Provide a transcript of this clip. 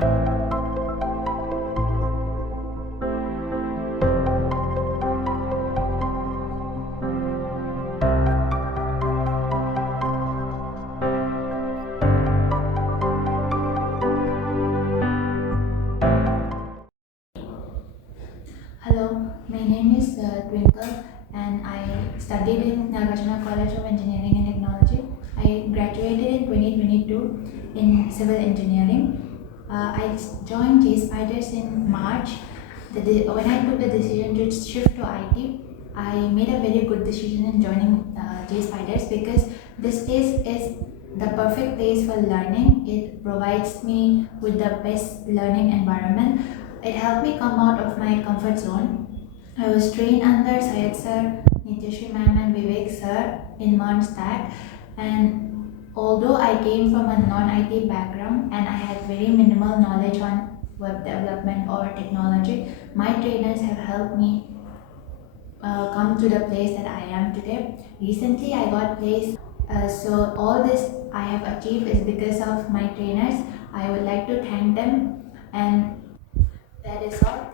Hello, my name is Twinkle and I studied in Nagarjuna College of Engineering and Technology. I graduated in 2022 in civil engineering. I joined JSpiders in March. When I took the decision to shift to IT, I made a very good decision in joining JSpiders because this place is the perfect place for learning. It provides me with the best learning environment. It helped me come out of my comfort zone. I was trained under Syed Sir, Nityashi ma'am and Vivek sir in Mount Stack, and although I came from a non-IT background and I had very minimal knowledge on web development or technology, my trainers have helped me come to the place that I am today. Recently, I got placed, so all this I have achieved is because of my trainers. I would like to thank them, and that is all.